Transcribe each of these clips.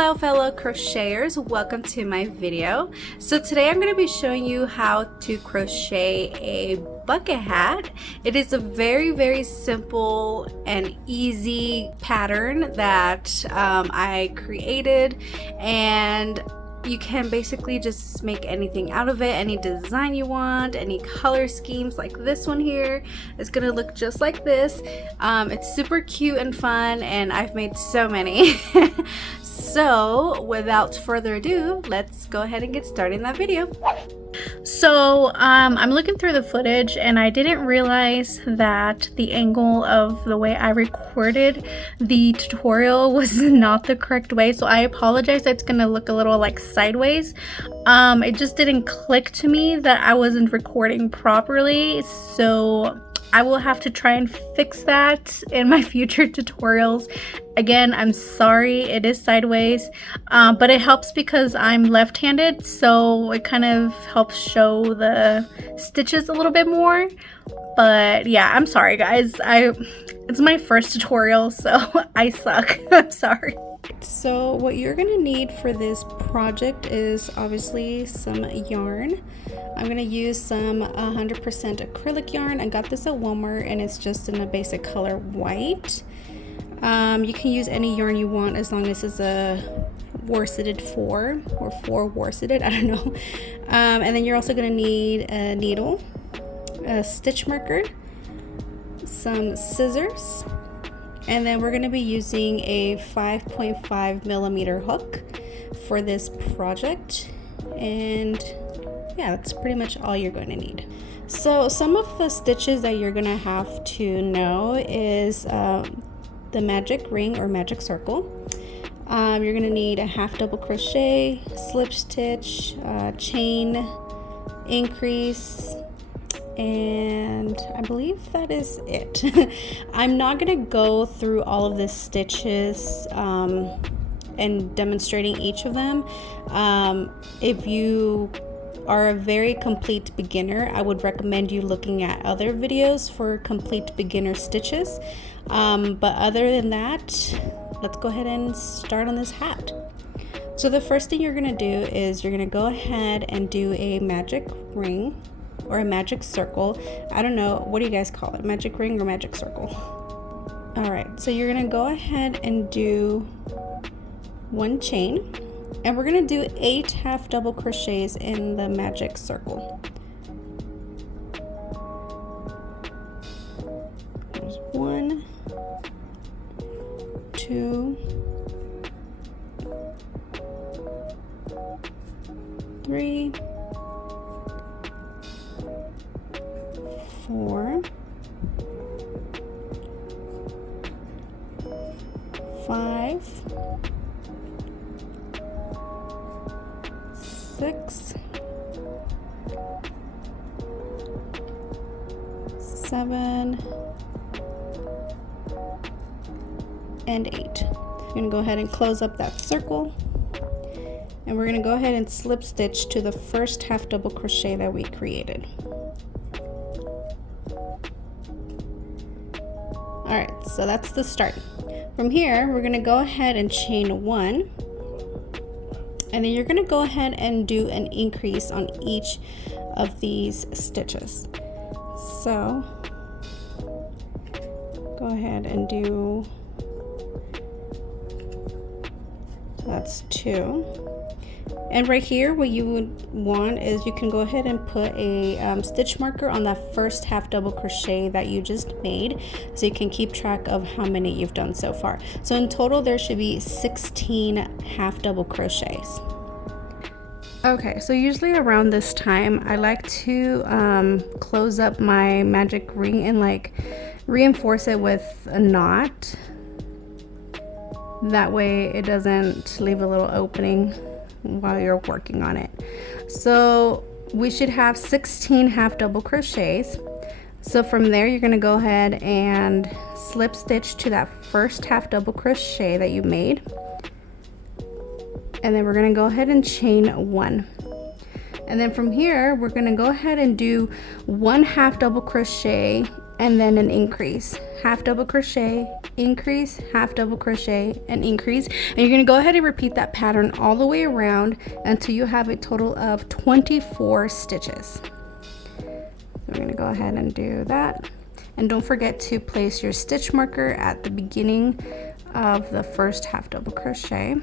Hello fellow crocheters, welcome to my video. So today I'm going to be showing you how to crochet a bucket hat. It is a very simple and easy pattern that I created, and you can basically just make anything out of it, any design you want, any color schemes. Like this one here is gonna look just like this. It's super cute and fun, and I've made so many. So without further ado, let's go ahead and get started in that video. So I'm looking through the footage and I didn't realize that the angle of the way I recorded the tutorial was not the correct way, so I apologize. It's gonna look a little like sideways. It just didn't click to me that I wasn't recording properly, so I will have to try and fix that in my future tutorials. Again, I'm sorry it is sideways, but it helps because I'm left-handed, so it kind of helps show the stitches a little bit more. But yeah, I'm sorry guys. It's my first tutorial, so I suck. I'm sorry. So what you're gonna need for this project is obviously some yarn. I'm gonna use some 100% acrylic yarn. I got this at Walmart and it's just in a basic color white. You can use any yarn you want as long as it's a worsted 4 or 4 worsted, I don't know. And then you're also gonna need a needle, a stitch marker, some scissors, and then we're going to be using a 5.5 millimeter hook for this project. And yeah, that's pretty much all you're going to need. So some of the stitches that you're going to have to know is the magic ring or magic circle. You're going to need a half double crochet, slip stitch, chain, increase, and I believe that is it. I'm not gonna go through all of the stitches and demonstrating each of them. If you are a very complete beginner, I would recommend you looking at other videos for complete beginner stitches. But other than that, let's go ahead and start on this hat. So the first thing you're gonna do is you're gonna go ahead and do a magic ring or a magic circle. I don't know, what do you guys call it? Magic ring or magic circle? All right, so you're gonna go ahead and do 1 chain, and we're gonna do 8 half double crochets in the magic circle. There's 1, 2, 3, 4, 5, 6, 7, and 8. I'm going to go ahead and close up that circle, and we're going to go ahead and slip stitch to the first half double crochet that we created. Alright, so that's the start. From here, we're going to go ahead and chain 1, and then you're going to go ahead and do an increase on each of these stitches. So go ahead and do, that's 2. And right here, what you would want is you can go ahead and put a stitch marker on that first half double crochet that you just made, so you can keep track of how many you've done so far. So in total, there should be 16 half double crochets. Okay, so usually around this time, I like to close up my magic ring and like reinforce it with a knot. That way it doesn't leave a little opening while you're working on it. So we should have 16 half double crochets. So from there, you're going to go ahead and slip stitch to that first half double crochet that you made, and then we're going to go ahead and chain 1. And then from here, we're going to go ahead and do 1 half double crochet and then an increase, half double crochet, increase, half double crochet, and increase. And you're going to go ahead and repeat that pattern all the way around until you have a total of 24 stitches. We're going to go ahead and do that. And don't forget to place your stitch marker at the beginning of the first half double crochet.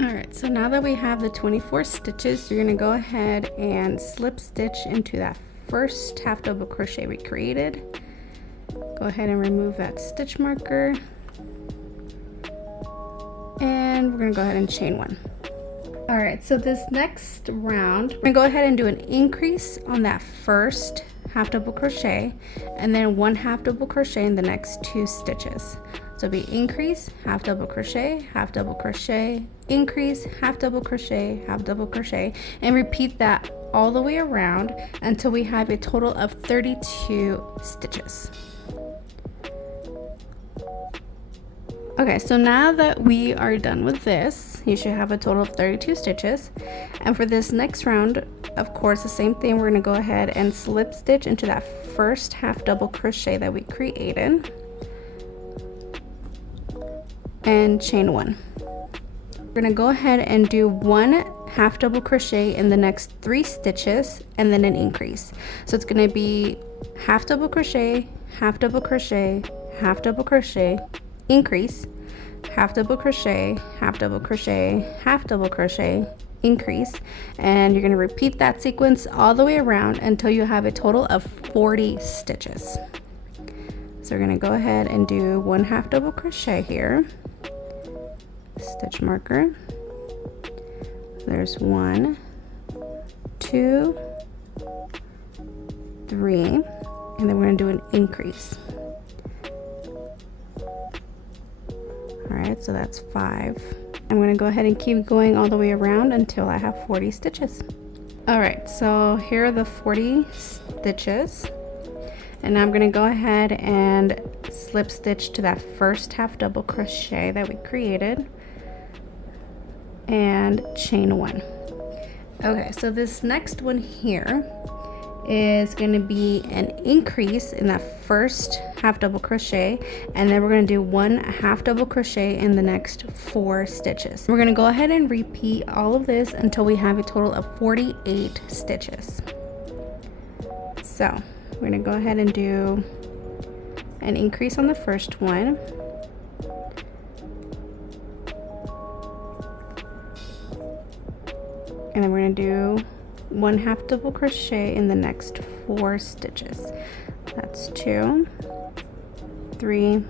Alright, so now that we have the 24 stitches, you're going to go ahead and slip stitch into that first half double crochet we created. Go ahead and remove that stitch marker. And we're going to go ahead and chain one. Alright, so this next round, we're going to go ahead and do an increase on that first half double crochet, and then one half double crochet in the next 2 stitches. So it'll be increase, half double crochet, increase, half double crochet, and repeat that all the way around until we have a total of 32 stitches. Okay, so now that we are done with this, you should have a total of 32 stitches. And for this next round, of course, the same thing, we're going to go ahead and slip stitch into that first half double crochet that we created and chain one. We're going to go ahead and do one half double crochet in the next 3 stitches and then an increase. So it's going to be half double crochet, half double crochet, half double crochet, increase, half double crochet, half double crochet, half double crochet, increase, and you're going to repeat that sequence all the way around until you have a total of 40 stitches. So we're going to go ahead and do one half double crochet here, stitch marker, there's 1, 2, 3, and then we're going to do an increase. Alright, so that's 5. I'm going to go ahead and keep going all the way around until I have 40 stitches. Alright, so here are the 40 stitches. And now I'm going to go ahead and slip stitch to that first half double crochet that we created and chain one. Okay, so this next one here is going to be an increase in that first half double crochet, and then we're going to do one half double crochet in the next 4 stitches. We're going to go ahead and repeat all of this until we have a total of 48 stitches. So we're going to go ahead and do an increase on the first one, and then we're going to do one half double crochet in the next 4 stitches. That's 2, 3,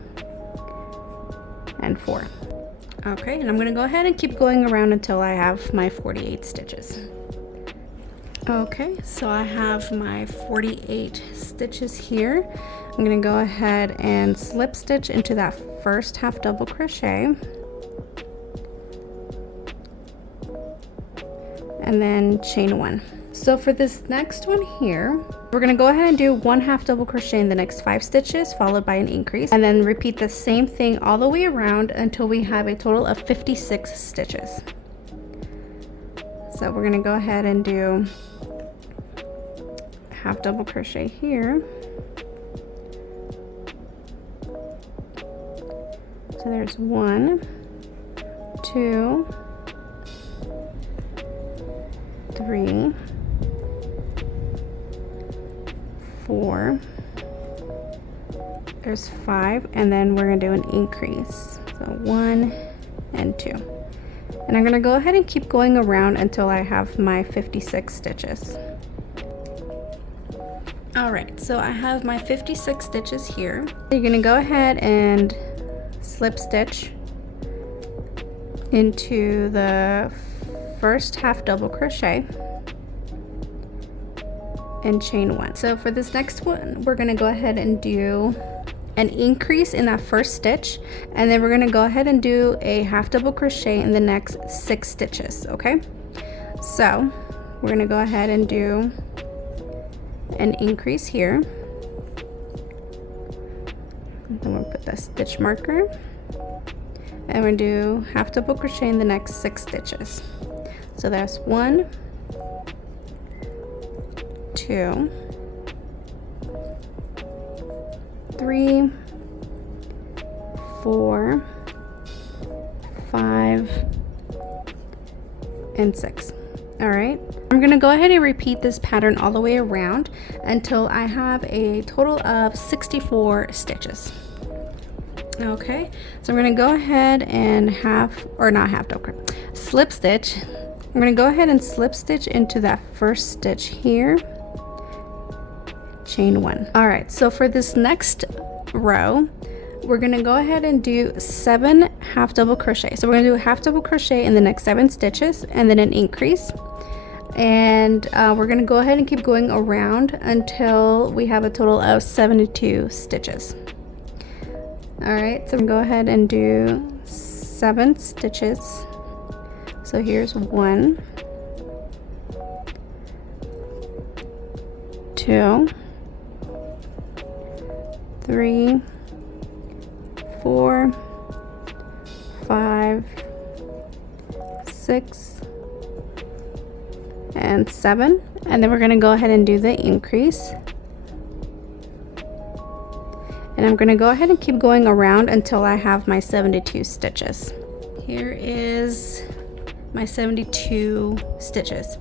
and 4. Okay, and I'm going to go ahead and keep going around until I have my 48 stitches. Okay, so I have my 48 stitches here. I'm going to go ahead and slip stitch into that first half double crochet, and then chain one. So for this next one here, we're going to go ahead and do one half double crochet in the next 5 stitches, followed by an increase, and then repeat the same thing all the way around until we have a total of 56 stitches. So we're going to go ahead and do half double crochet here. So there's 1, 2, 3, 4, there's 5, and then we're going to do an increase. So 1 and 2. And I'm going to go ahead and keep going around until I have my 56 stitches. Alright, so I have my 56 stitches here. You're going to go ahead and slip stitch into the first half double crochet and chain one. So for this next one, we're going to go ahead and do an increase in that first stitch, and then we're going to go ahead and do a half double crochet in the next 6 stitches. Okay, so we're going to go ahead and do an increase here, and then we'll put the stitch marker, and we're going to do half double crochet in the next 6 stitches. So that's 1, 2, 3, 4, 5, and 6. All right, I'm gonna go ahead and repeat this pattern all the way around until I have a total of 64 stitches. Okay, so I'm gonna go ahead and slip stitch. I'm gonna go ahead and slip stitch into that first stitch here, chain 1. All right, so for this next row, we're gonna go ahead and do 7 half double crochet. So we're gonna do a half double crochet in the next 7 stitches and then an increase. And we're gonna go ahead and keep going around until we have a total of 72 stitches. All right, so I'm gonna go ahead and do 7 stitches. So here's 1, 2, 3, 4, 5, 6, and 7, and then we're going to go ahead and do the increase, and I'm going to go ahead and keep going around until I have my 72 stitches. Here is my 72 stitches.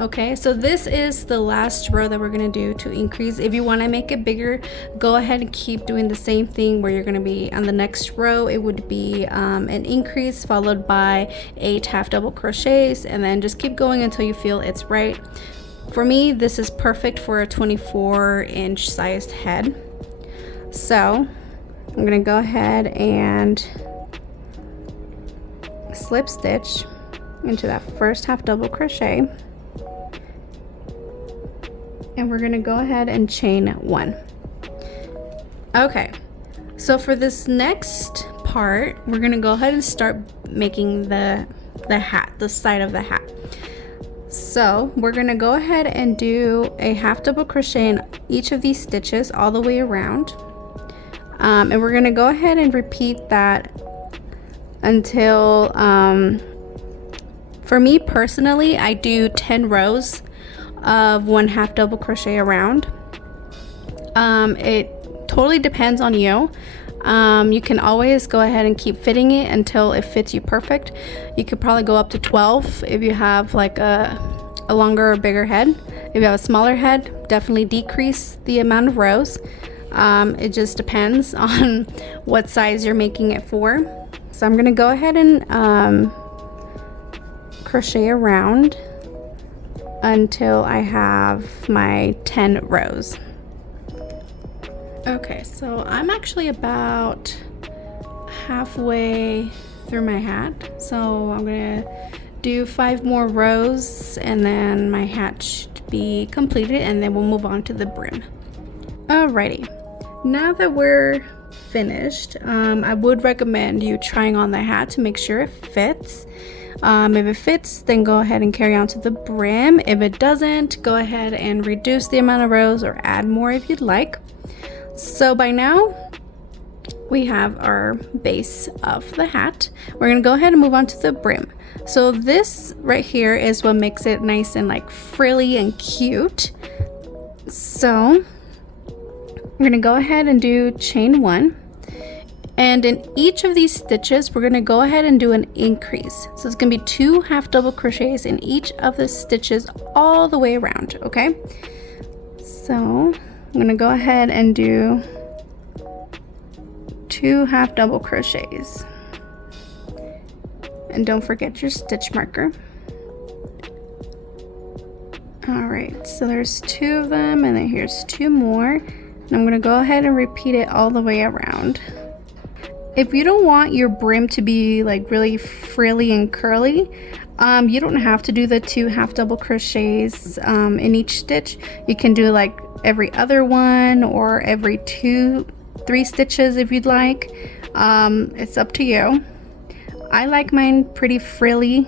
Okay, so this is the last row that we're going to do to increase. If you want to make it bigger, go ahead and keep doing the same thing, where you're going to be on the next row. It would be an increase followed by 8 half double crochets, and then just keep going until you feel it's right. For me, this is perfect for a 24-inch sized head. So I'm going to go ahead and slip stitch into that first half double crochet, and we're going to go ahead and chain 1. Okay, so for this next part, we're going to go ahead and start making the hat, the side of the hat. So we're going to go ahead and do a half double crochet in each of these stitches all the way around, and we're going to go ahead and repeat that until for me personally, I do 10 rows of 1 half double crochet around. It totally depends on you. You can always go ahead and keep fitting it until it fits you perfect. You could probably go up to 12 if you have like a longer or bigger head. If you have a smaller head, definitely decrease the amount of rows. It just depends on what size you're making it for. So I'm going to go ahead and crochet around until I have my 10 rows. Okay, so I'm actually about halfway through my hat, so I'm gonna do 5 more rows and then my hat should be completed, and then we'll move on to the brim. Alrighty, now that we're finished, I would recommend you trying on the hat to make sure it fits. If it fits, then go ahead and carry on to the brim. If it doesn't, go ahead and reduce the amount of rows or add more if you'd like. So by now we have our base of the hat. We're gonna go ahead and move on to the brim. So this right here is what makes it nice and like frilly and cute. So we're gonna go ahead and do chain 1. And in each of these stitches, we're going to go ahead and do an increase. So it's going to be 2 half double crochets in each of the stitches all the way around, okay? So I'm going to go ahead and do 2 half double crochets. And don't forget your stitch marker. All right, so there's 2 of them, and then here's 2 more. And I'm going to go ahead and repeat it all the way around. If you don't want your brim to be like really frilly and curly, you don't have to do the 2 half double crochets in each stitch. You can do like every other one or every 2-3 stitches if you'd like. It's up to you. I like mine pretty frilly,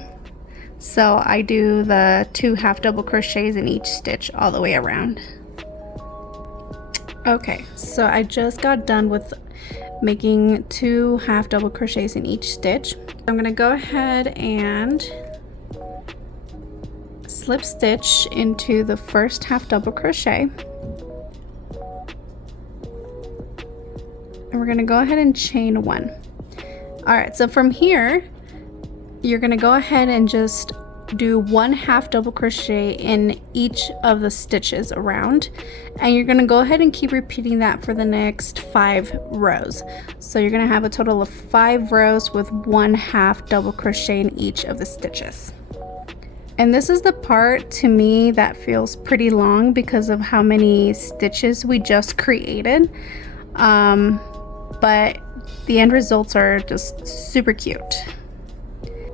so I do the 2 half double crochets in each stitch all the way around. Okay, so I just got done with making 2 half double crochets in each stitch. I'm gonna go ahead and slip stitch into the first half double crochet, and we're gonna go ahead and chain 1. All right, so from here, you're gonna go ahead and just do 1/2 double crochet in each of the stitches around, and you're gonna go ahead and keep repeating that for the next 5 rows. So you're gonna have a total of 5 rows with 1/2 double crochet in each of the stitches. And this is the part to me that feels pretty long because of how many stitches we just created, but the end results are just super cute.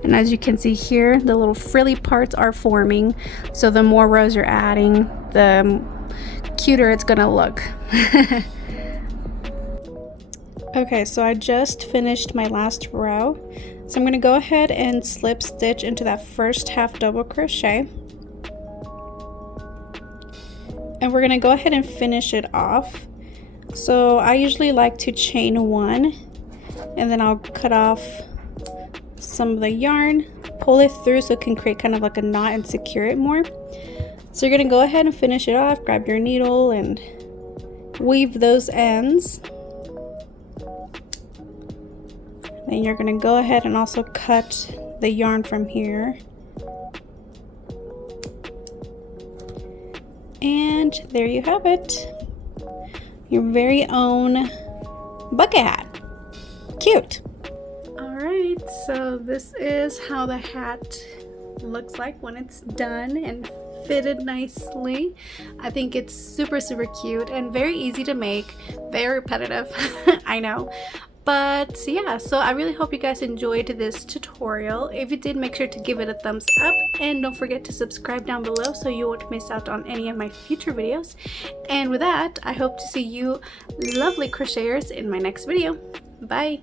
And as you can see here, the little frilly parts are forming. So the more rows you're adding, the cuter it's gonna look. Okay, so I just finished my last row. So I'm gonna go ahead and slip stitch into that first 1/2 double crochet. And we're gonna go ahead and finish it off. So I usually like to chain 1, and then I'll cut off some of the yarn, pull it through so it can create kind of like a knot and secure it more. So you're gonna go ahead and finish it off, grab your needle and weave those ends. Then you're gonna go ahead and also cut the yarn from here. And there you have it. Your very own bucket hat. Cute. Alright, so this is how the hat looks like when it's done and fitted nicely. I think it's super cute and very easy to make, very repetitive. I know. But yeah, so I really hope you guys enjoyed this tutorial. If you did, make sure to give it a thumbs up and don't forget to subscribe down below so you won't miss out on any of my future videos. And with that, I hope to see you lovely crocheters in my next video. Bye!